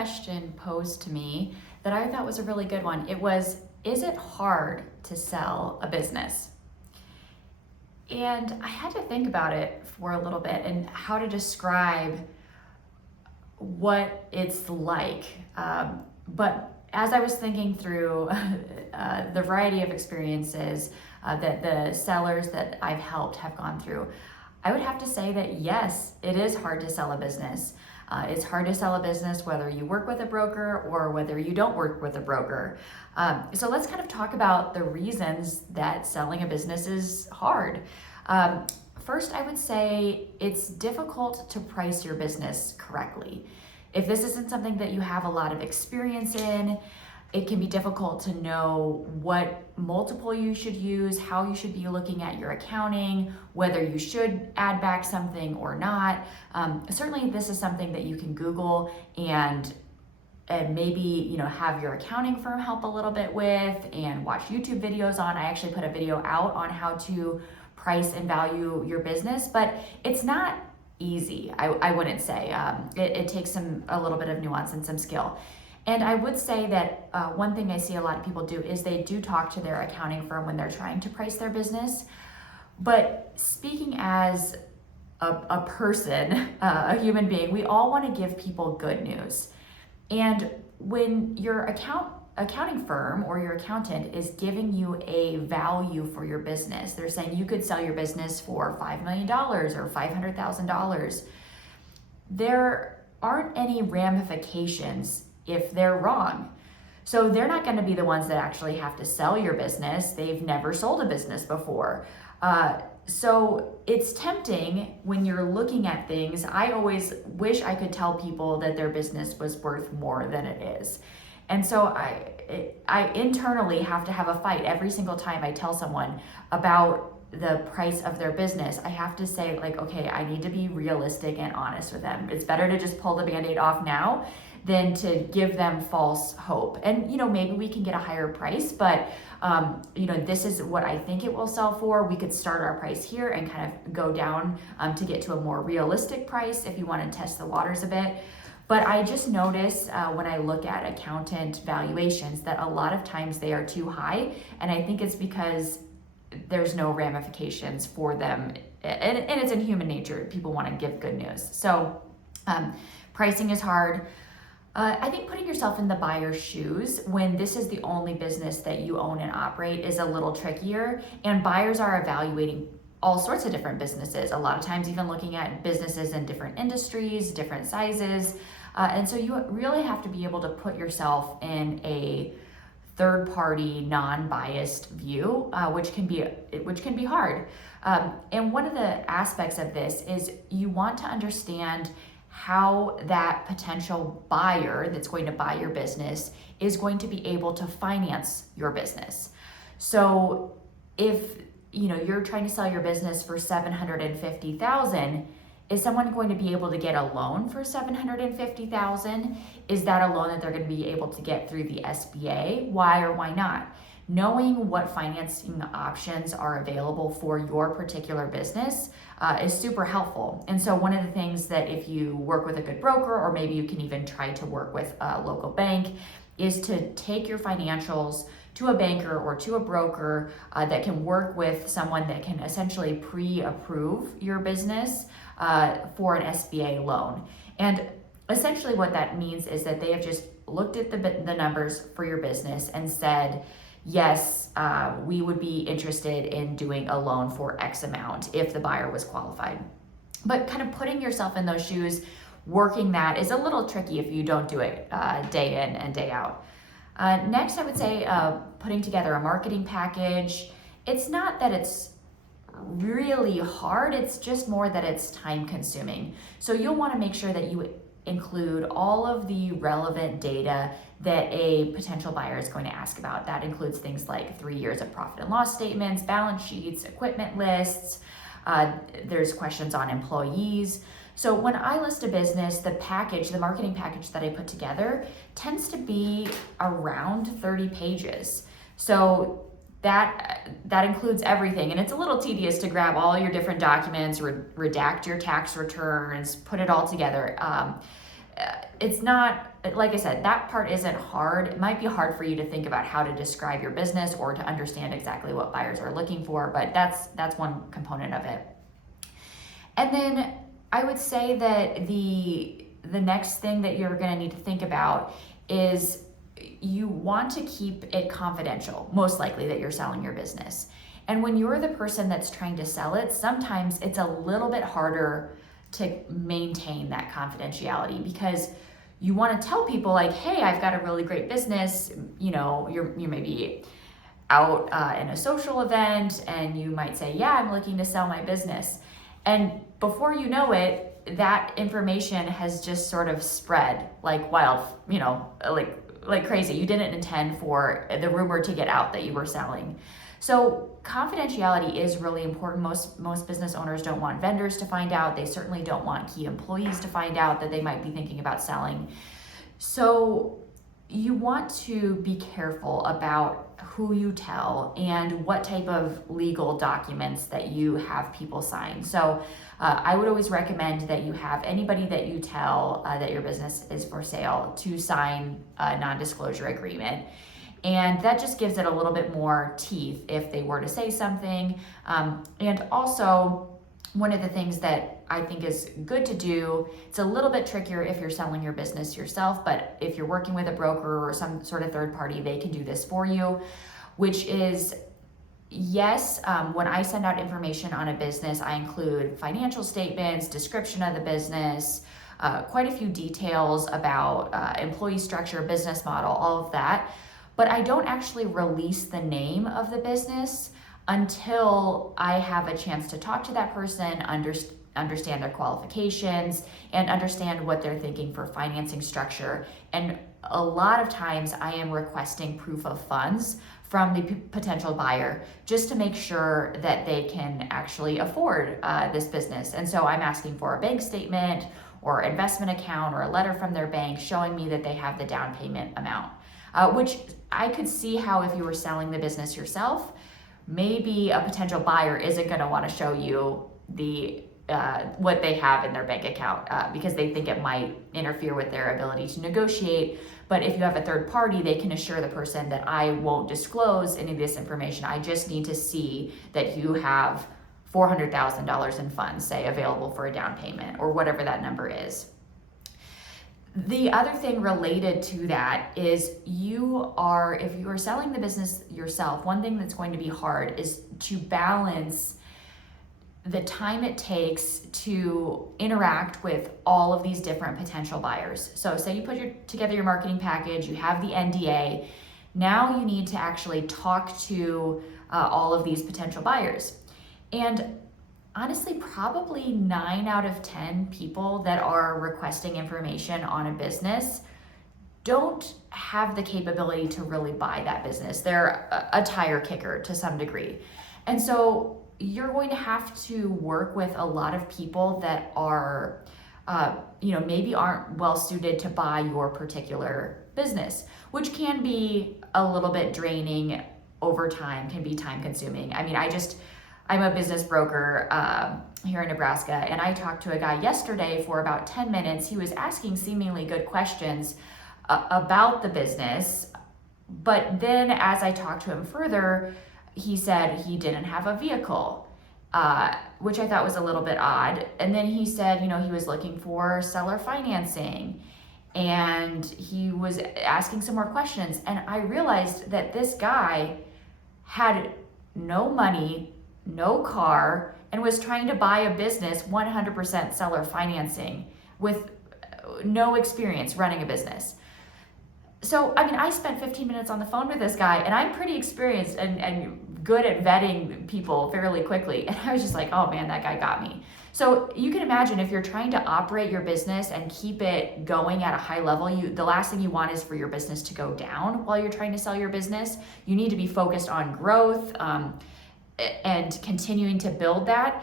question posed to me that I thought was a really good one. It was, is it hard to sell a business? And I had to think about it for a little bit and how to describe what it's like. But as I was thinking through the variety of experiences that the sellers that I've helped have gone through, I would have to say that yes, it is hard to sell a business. It's hard to sell a business whether you work with a broker or whether you don't work with a broker. So let's kind of talk about the reasons that selling a business is hard. First, I would say it's difficult to price your business correctly. If this isn't something that you have a lot of experience in, it can be difficult to know what multiple you should use, how you should be looking at your accounting, whether you should add back something or not. Certainly this is something that you can Google and maybe have your accounting firm help a little bit with and watch YouTube videos on. I actually put a video out on how to price and value your business, but it's not easy, I wouldn't say. It takes a little bit of nuance and some skill. And I would say that one thing I see a lot of people do is they do talk to their accounting firm when they're trying to price their business. But speaking as a person, a human being, we all want to give people good news. And when your accounting firm or your accountant is giving you a value for your business, they're saying you could sell your business for $5 million or $500,000, there aren't any ramifications if they're wrong. So they're not going to be the ones that actually have to sell your business. They've never sold a business before. So it's tempting when you're looking at things. I always wish I could tell people that their business was worth more than it is. And so I internally have to have a fight every single time I tell someone about the price of their business. I have to say, okay, I need to be realistic and honest with them. It's better to just pull the Band-Aid off now than to give them false hope. And maybe we can get a higher price, but this is what I think it will sell for. We could start our price here and kind of go down to get to a more realistic price if you want to test the waters a bit. But I just notice when I look at accountant valuations that a lot of times they are too high, and I think it's because there's no ramifications for them, and it's in human nature. People want to give good news. So pricing is hard. I think putting yourself in the buyer's shoes when this is the only business that you own and operate is a little trickier, and buyers are evaluating all sorts of different businesses, a lot of times even looking at businesses in different industries, different sizes, and so you really have to be able to put yourself in a third-party, non-biased view, which can be hard. And one of the aspects of this is you want to understand how that potential buyer that's going to buy your business is going to be able to finance your business. So if you're trying to sell your business for $750,000, is someone going to be able to get a loan for $750,000? Is that a loan that they're going to be able to get through the SBA? Why or why not? Knowing what financing options are available for your particular business is super helpful. And so one of the things that if you work with a good broker, or maybe you can even try to work with a local bank, is to take your financials to a banker or to a broker that can work with someone that can essentially pre-approve your business for an SBA loan. And essentially what that means is that they have just looked at the numbers for your business and said, yes, we would be interested in doing a loan for X amount if the buyer was qualified. But kind of putting yourself in those shoes, working that is a little tricky if you don't do it day in and day out. Next, I would say putting together a marketing package. It's not that it's really hard, it's just more that it's time consuming. So you'll want to make sure that you include all of the relevant data that a potential buyer is going to ask about. That includes things like 3 years of profit and loss statements, balance sheets, equipment lists. There's questions on employees. So when I list a business, the marketing package that I put together tends to be around 30 pages. So that includes everything, and it's a little tedious to grab all your different documents, redact your tax returns, put it all together. it's not, like I said, that part isn't hard. It might be hard for you to think about how to describe your business or to understand exactly what buyers are looking for, but that's one component of it. And then I would say that the next thing that you're going to need to think about is you want to keep it confidential, most likely that you're selling your business. And when you're the person that's trying to sell it, sometimes it's a little bit harder to maintain that confidentiality because you want to tell people like, hey, I've got a really great business. You know, you may be out in a social event and you might say, yeah, I'm looking to sell my business. And before you know it, that information has just sort of spread like wild, like crazy. You didn't intend for the rumor to get out that you were selling. So confidentiality is really important. Most business owners don't want vendors to find out. They certainly don't want key employees to find out that they might be thinking about selling. So you want to be careful about who you tell and what type of legal documents that you have people sign. So I would always recommend that you have anybody that you tell that your business is for sale to sign a non-disclosure agreement. And that just gives it a little bit more teeth if they were to say something. And also, one of the things that I think is good to do, it's a little bit trickier if you're selling your business yourself, but if you're working with a broker or some sort of third party, they can do this for you, which is, yes, when I send out information on a business, I include financial statements, description of the business, quite a few details about employee structure, business model, all of that. But I don't actually release the name of the business until I have a chance to talk to that person, understand their qualifications, and understand what they're thinking for financing structure. And a lot of times I am requesting proof of funds from the potential buyer just to make sure that they can actually afford this business. And so I'm asking for a bank statement or investment account or a letter from their bank showing me that they have the down payment amount. Which I could see how if you were selling the business yourself, maybe a potential buyer isn't going to want to show you the what they have in their bank account because they think it might interfere with their ability to negotiate. But if you have a third party, they can assure the person that I won't disclose any of this information. I just need to see that you have $400,000 in funds, say, available for a down payment or whatever that number is. The other thing related to that is if you are selling the business yourself, one thing that's going to be hard is to balance the time it takes to interact with all of these different potential buyers. So say you put together your marketing package, you have the NDA, now you need to actually talk to all of these potential buyers. And honestly, probably 9 out of 10 people that are requesting information on a business don't have the capability to really buy that business. They're a tire kicker to some degree. And so you're going to have to work with a lot of people that are, maybe aren't well suited to buy your particular business, which can be a little bit draining over time, can be time consuming. I mean, I'm a business broker here in Nebraska, and I talked to a guy yesterday for about 10 minutes. He was asking seemingly good questions about the business, but then as I talked to him further, he said he didn't have a vehicle, which I thought was a little bit odd. And then he said, he was looking for seller financing, and he was asking some more questions. And I realized that this guy had no money, no car, and was trying to buy a business 100% seller financing with no experience running a business. So, I spent 15 minutes on the phone with this guy, and I'm pretty experienced and good at vetting people fairly quickly. And I was just like, oh man, that guy got me. So you can imagine if you're trying to operate your business and keep it going at a high level, the last thing you want is for your business to go down while you're trying to sell your business. You need to be focused on growth and continuing to build that.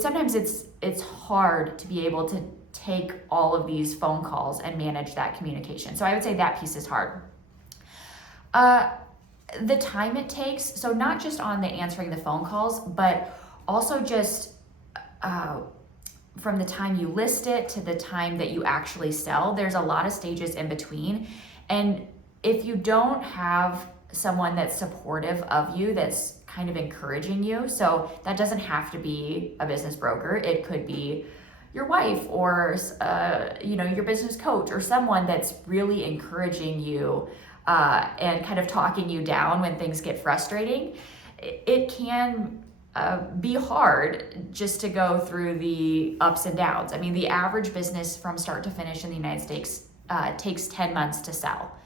Sometimes it's hard to be able to take all of these phone calls and manage that communication. So I would say that piece is hard. The time it takes, so not just on the answering the phone calls, but also just from the time you list it to the time that you actually sell, there's a lot of stages in between. And if you don't have someone that's supportive of you, that's kind of encouraging you, so that doesn't have to be a business broker. It could be your wife or your business coach or someone that's really encouraging you and kind of talking you down when things get frustrating. It can be hard just to go through the ups and downs. I mean, the average business from start to finish in the United States takes 10 months to sell.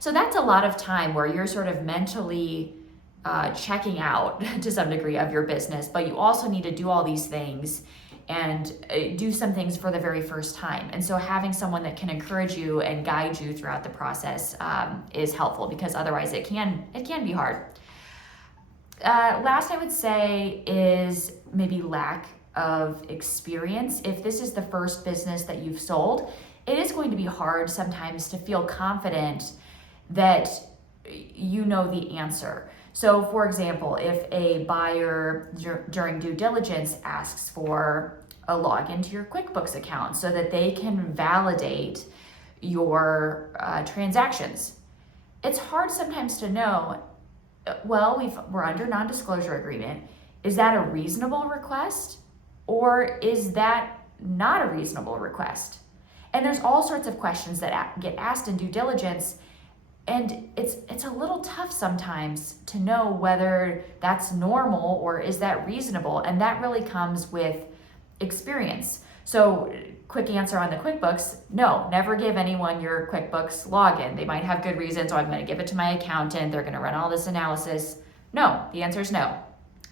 So that's a lot of time where you're sort of mentally checking out to some degree of your business, but you also need to do all these things and do some things for the very first time. And so having someone that can encourage you and guide you throughout the process is helpful, because otherwise it can be hard. Last I would say is maybe lack of experience. If this is the first business that you've sold, it is going to be hard sometimes to feel confident that you know the answer. So for example, if a buyer during due diligence asks for a login to your QuickBooks account so that they can validate your transactions, it's hard sometimes to know, well, we're under non-disclosure agreement. Is that a reasonable request, or is that not a reasonable request? And there's all sorts of questions that get asked in due diligence, and it's a little tough sometimes to know whether that's normal or is that reasonable, and that really comes with experience. So quick answer on the QuickBooks, no, never give anyone your QuickBooks login. They might have good reasons, I'm going to give it to my accountant, they're going to run all this analysis. No, the answer is no.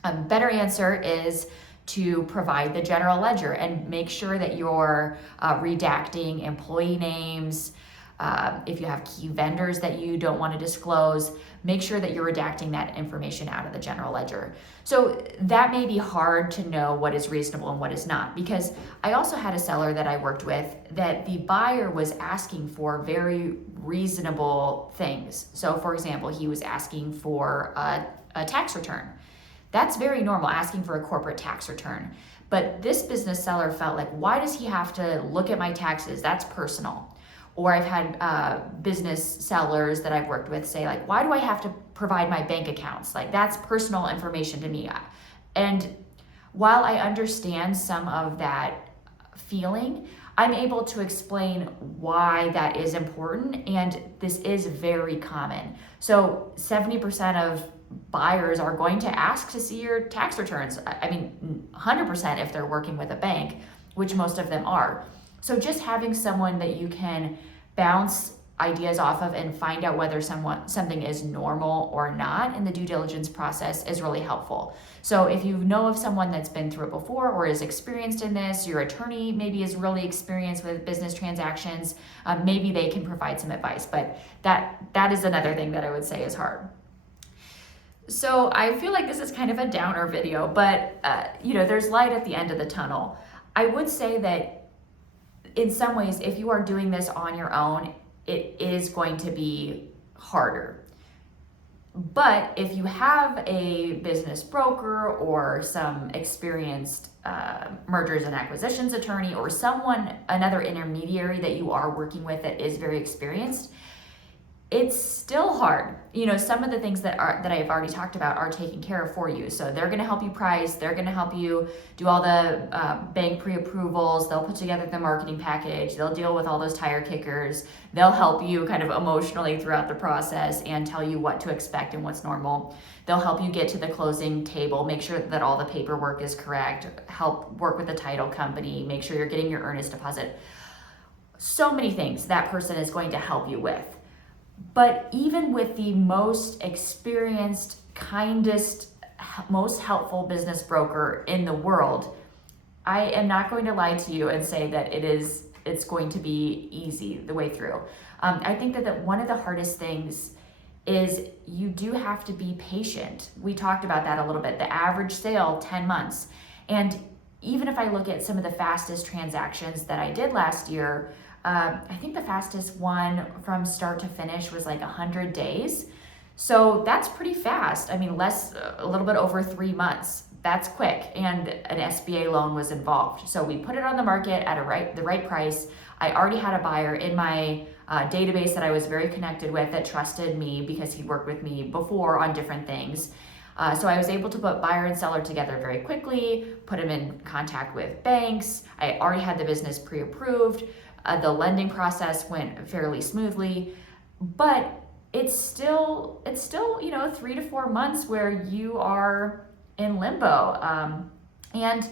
A better answer is to provide the general ledger and make sure that you're redacting employee names. If you have key vendors that you don't want to disclose, make sure that you're redacting that information out of the general ledger. So that may be hard to know what is reasonable and what is not, because I also had a seller that I worked with that the buyer was asking for very reasonable things. So for example, he was asking for a tax return. That's very normal, asking for a corporate tax return. But this business seller felt like, why does he have to look at my taxes? That's personal. Or I've had business sellers that I've worked with say, like, why do I have to provide my bank accounts? Like, that's personal information to me. And while I understand some of that feeling, I'm able to explain why that is important, and this is very common. So 70% of buyers are going to ask to see your tax returns. I mean, 100% if they're working with a bank, which most of them are. So just having someone that you can bounce ideas off of and find out whether something is normal or not in the due diligence process is really helpful. So if you know of someone that's been through it before or is experienced in this, your attorney maybe is really experienced with business transactions, maybe they can provide some advice. But that is another thing that I would say is hard. So I feel like this is kind of a downer video, but there's light at the end of the tunnel. I would say that in some ways, if you are doing this on your own, it is going to be harder. But if you have a business broker or some experienced mergers and acquisitions attorney or another intermediary that you are working with that is very experienced, it's still hard. Some of the things that I've already talked about are taken care of for you. So they're going to help you price. They're going to help you do all the bank pre-approvals. They'll put together the marketing package. They'll deal with all those tire kickers. They'll help you kind of emotionally throughout the process and tell you what to expect and what's normal. They'll help you get to the closing table, make sure that all the paperwork is correct, help work with the title company, make sure you're getting your earnest deposit. So many things that person is going to help you with. But even with the most experienced, kindest, most helpful business broker in the world, I am not going to lie to you and say that it's going to be easy the way through. I think that one of the hardest things is you do have to be patient. We talked about that a little bit. The average sale, 10 months. And even if I look at some of the fastest transactions that I did last year, I think the fastest one from start to finish was like 100 days. So that's pretty fast. I mean, a little bit over 3 months. that's quick, and an SBA loan was involved. So we put it on the market at the right price. I already had a buyer in my database that I was very connected with that trusted me because he worked with me before on different things. So I was able to put buyer and seller together very quickly, put him in contact with banks. I already had the business pre-approved. The lending process went fairly smoothly, but it's still 3 to 4 months where you are in limbo, and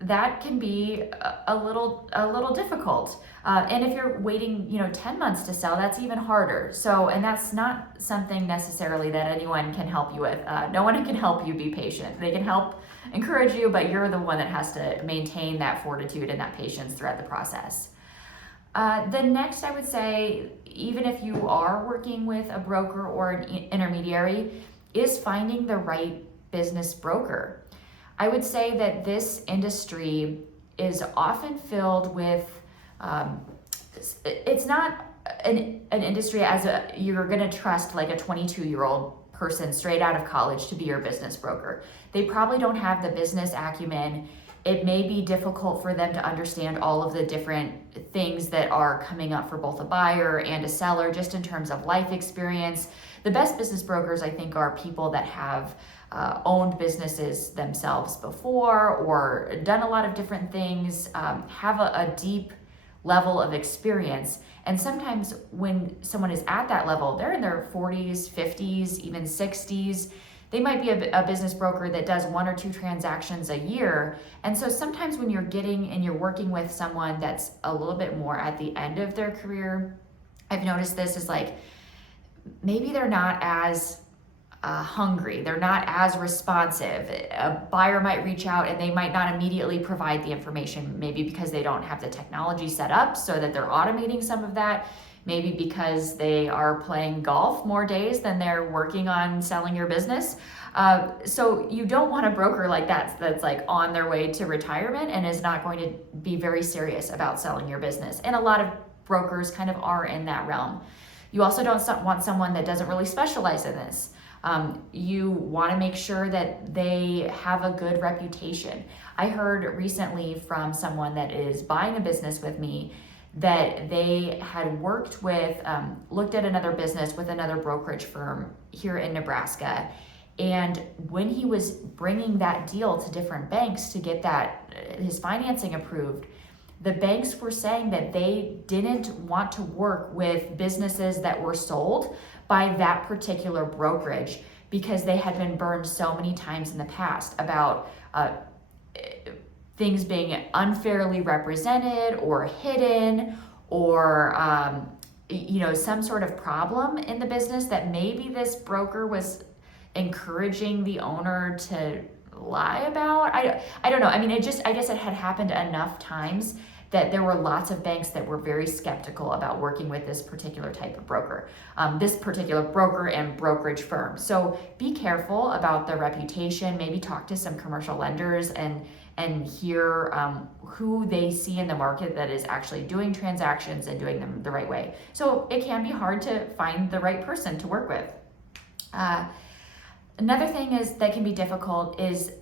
that can be a little difficult. And if you're waiting 10 months to sell, that's even harder. So, and that's not something necessarily that anyone can help you with. No one can help you be patient. They can help encourage you, but you're the one that has to maintain that fortitude and that patience throughout the process. The next, I would say, even if you are working with a broker or an intermediary, is finding the right business broker. I would say that this industry is often filled with, it's not an industry you're going to trust like a 22-year-old person straight out of college to be your business broker. They probably don't have the business acumen. It may be difficult for them to understand all of the different things that are coming up for both a buyer and a seller, just in terms of life experience. The best business brokers, I think, are people that have owned businesses themselves before or done a lot of different things, have a deep level of experience. And sometimes when someone is at that level, they're in their 40s, 50s, even 60s. They might be a business broker that does 1 or 2 transactions a year. And so sometimes when you're working with someone that's a little bit more at the end of their career, I've noticed this is like, maybe they're not as hungry, they're not as responsive. A buyer might reach out and they might not immediately provide the information, maybe because they don't have the technology set up so that they're automating some of that. Maybe because they are playing golf more days than they're working on selling your business. So you don't want a broker like that's like on their way to retirement and is not going to be very serious about selling your business. And a lot of brokers kind of are in that realm. You also don't want someone that doesn't really specialize in this. You want to make sure that they have a good reputation. I heard recently from someone that is buying a business with me that they had looked at another business with another brokerage firm here in Nebraska. And when he was bringing that deal to different banks to get his financing approved, the banks were saying that they didn't want to work with businesses that were sold by that particular brokerage because they had been burned so many times in the past about things being unfairly represented or hidden, or some sort of problem in the business that maybe this broker was encouraging the owner to lie about. I don't know. I mean, I guess it had happened enough times that there were lots of banks that were very skeptical about working with this particular type of broker, this particular broker and brokerage firm. So be careful about the reputation. Maybe talk to some commercial lenders and hear who they see in the market that is actually doing transactions and doing them the right way. So it can be hard to find the right person to work with. Another thing that can be difficult is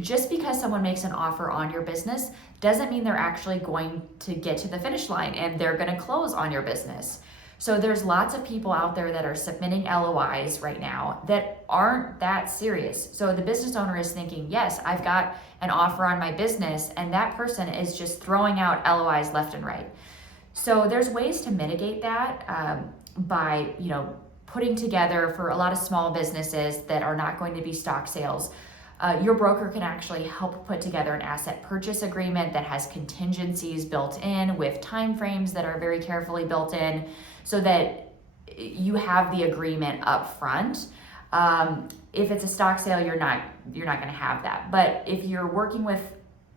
just because someone makes an offer on your business doesn't mean they're actually going to get to the finish line and they're going to close on your business. So there's lots of people out there that are submitting LOIs right now that aren't that serious. So the business owner is thinking, yes, I've got an offer on my business, and that person is just throwing out LOIs left and right. So there's ways to mitigate that by, putting together, for a lot of small businesses that are not going to be stock sales, your broker can actually help put together an asset purchase agreement that has contingencies built in with timeframes that are very carefully built in, so that you have the agreement up front. If it's a stock sale, you're not going to have that. But if you're working with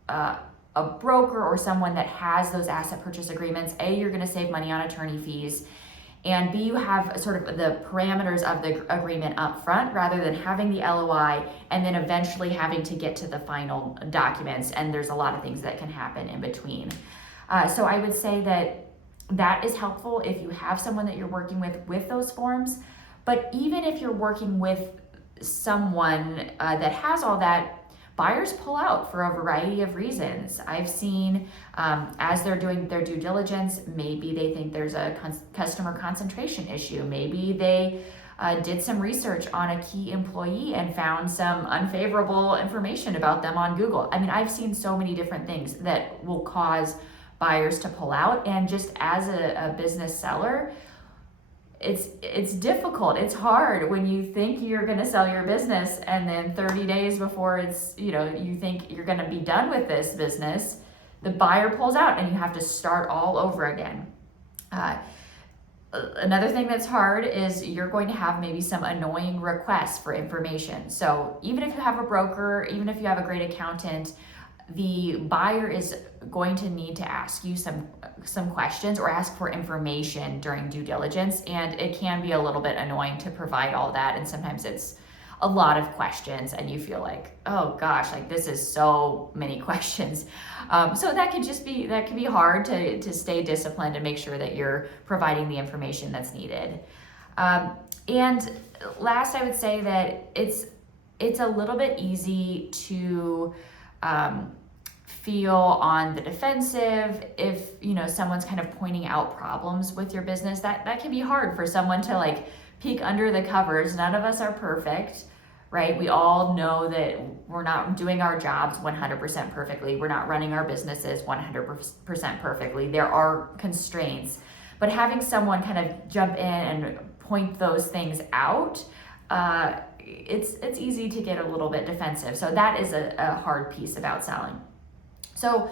a broker or someone that has those asset purchase agreements, A, you're going to save money on attorney fees, and B, you have sort of the parameters of the agreement up front rather than having the LOI and then eventually having to get to the final documents. And there's a lot of things that can happen in between. So I would say that is helpful if you have someone that you're working with those forms. But even if you're working with someone that has all that, buyers pull out for a variety of reasons. I've seen as they're doing their due diligence, maybe they think there's a customer concentration issue. Maybe they did some research on a key employee and found some unfavorable information about them on Google. I mean, I've seen so many different things that will cause buyers to pull out. And just as a business seller, it's difficult. It's hard when you think you're going to sell your business, and then 30 days before you think you're going to be done with this business, the buyer pulls out and you have to start all over again. Another thing that's hard is you're going to have maybe some annoying requests for information. So even if you have a broker, even if you have a great accountant, the buyer is going to need to ask you some questions or ask for information during due diligence, and it can be a little bit annoying to provide all that, and sometimes it's a lot of questions and you feel like, oh gosh, like this is so many questions. So that can be hard to stay disciplined and make sure that you're providing the information that's needed. And last, I would say that it's a little bit easy to feel on the defensive if someone's kind of pointing out problems with your business. That can be hard for someone to like peek under the covers. None of us are perfect, right? We all know that we're not doing our jobs 100% perfectly. We're not running our businesses 100% perfectly. There are constraints, but having someone kind of jump in and point those things out, it's easy to get a little bit defensive. So that is a hard piece about selling. So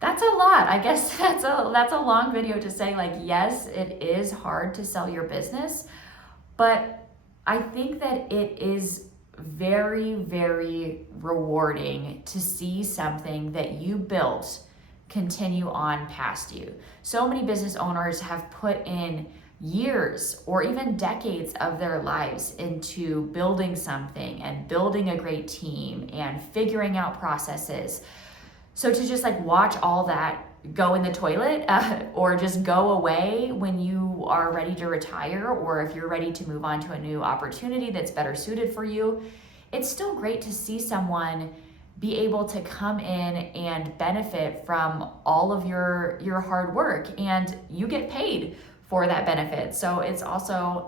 that's a lot. I guess that's a long video to say, like, yes, it is hard to sell your business, but I think that it is very, very rewarding to see something that you built continue on past you. So many business owners have put in years or even decades of their lives into building something and building a great team and figuring out processes. So to just like watch all that go in the toilet or just go away when you are ready to retire, or if you're ready to move on to a new opportunity that's better suited for you, it's still great to see someone be able to come in and benefit from all of your hard work, and you get paid for that benefit. So it's also,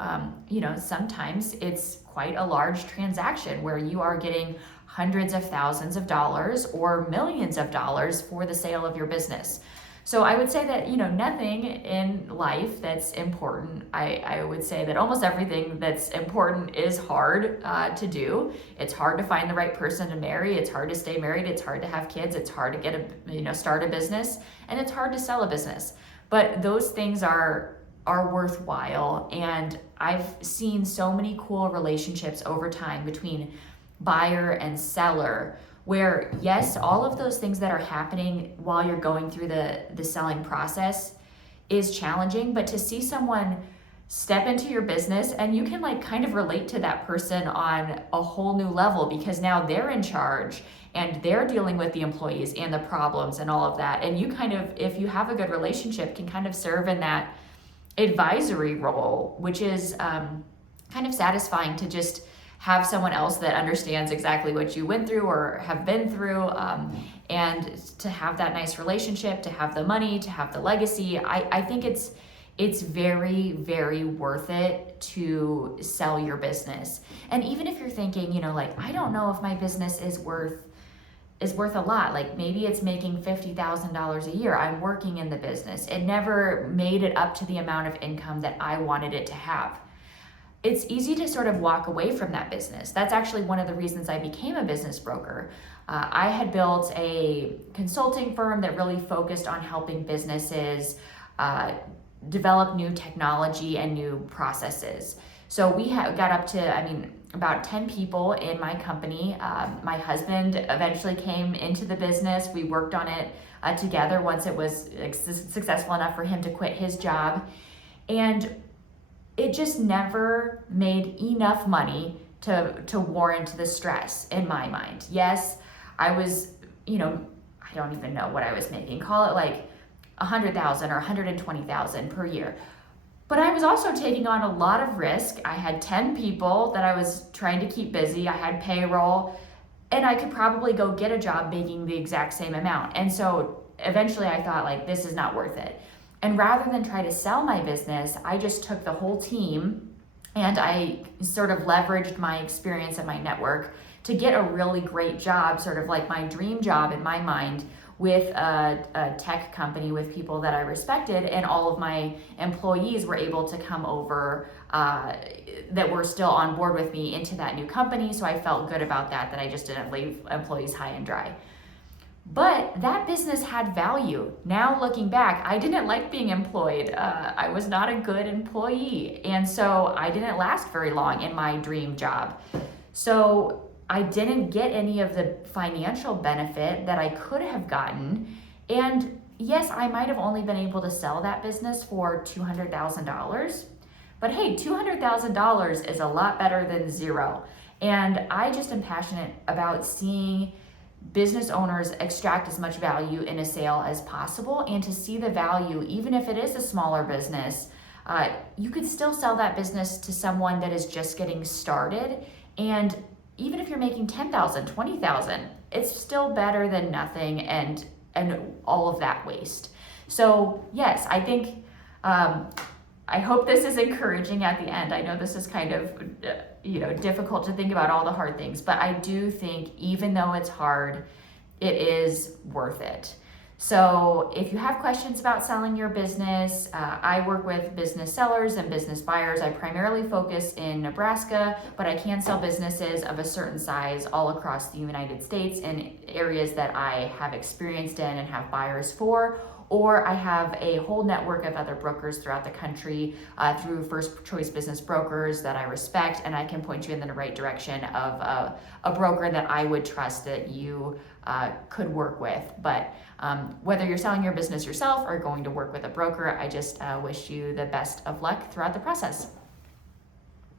sometimes it's quite a large transaction where you are getting hundreds of thousands of dollars or millions of dollars for the sale of your business. So I would say that, nothing in life that's important. I would say that almost everything that's important is hard to do. It's hard to find the right person to marry. It's hard to stay married. It's hard to have kids. It's hard to start a business, and it's hard to sell a business. But those things are worthwhile. And I've seen so many cool relationships over time between buyer and seller, where yes, all of those things that are happening while you're going through the selling process is challenging, but to see someone step into your business and you can like kind of relate to that person on a whole new level, because now they're in charge and they're dealing with the employees and the problems and all of that. And you kind of, if you have a good relationship, can kind of serve in that advisory role, which is kind of satisfying to just have someone else that understands exactly what you went through or have been through, and to have that nice relationship, to have the money, to have the legacy. I think it's very, very worth it to sell your business. And even if you're thinking, I don't know if my business is worth a lot. Like maybe it's making $50,000 a year. I'm working in the business. It never made it up to the amount of income that I wanted it to have. It's easy to sort of walk away from that business. That's actually one of the reasons I became a business broker. I had built a consulting firm that really focused on helping businesses develop new technology and new processes. So we got up to, about 10 people in my company. My husband eventually came into the business. We worked on it together once it was successful enough for him to quit his job. And it just never made enough money to warrant the stress in my mind. Yes, I was, I don't even know what I was making. Call it like $100,000 or $120,000 per year. But I was also taking on a lot of risk. I had 10 people that I was trying to keep busy. I had payroll, and I could probably go get a job making the exact same amount. And so eventually I thought, like, this is not worth it. And rather than try to sell my business, I just took the whole team and I sort of leveraged my experience and my network to get a really great job, sort of like my dream job in my mind, with a tech company with people that I respected, and all of my employees were able to come over that were still on board with me into that new company. So I felt good about that I just didn't leave employees high and dry. But that business had value. Now looking back, I didn't like being employed. I was not a good employee. And so I didn't last very long in my dream job. So I didn't get any of the financial benefit that I could have gotten. And yes, I might have only been able to sell that business for $200,000. But hey, $200,000 is a lot better than zero. And I just am passionate about seeing business owners extract as much value in a sale as possible, and to see the value, even if it is a smaller business, you could still sell that business to someone that is just getting started. And even if you're making 10,000, 20,000, it's still better than nothing and all of that waste. So yes, I think, I hope this is encouraging at the end. I know this is kind of, difficult to think about all the hard things, but I do think even though it's hard, it is worth it. So if you have questions about selling your business, I work with business sellers and business buyers. I primarily focus in Nebraska, but I can sell businesses of a certain size all across the United States in areas that I have experienced in and have buyers for. Or I have a whole network of other brokers throughout the country through First Choice Business Brokers that I respect, and I can point you in the right direction of a broker that I would trust that you could work with. But whether you're selling your business yourself or going to work with a broker, I just wish you the best of luck throughout the process.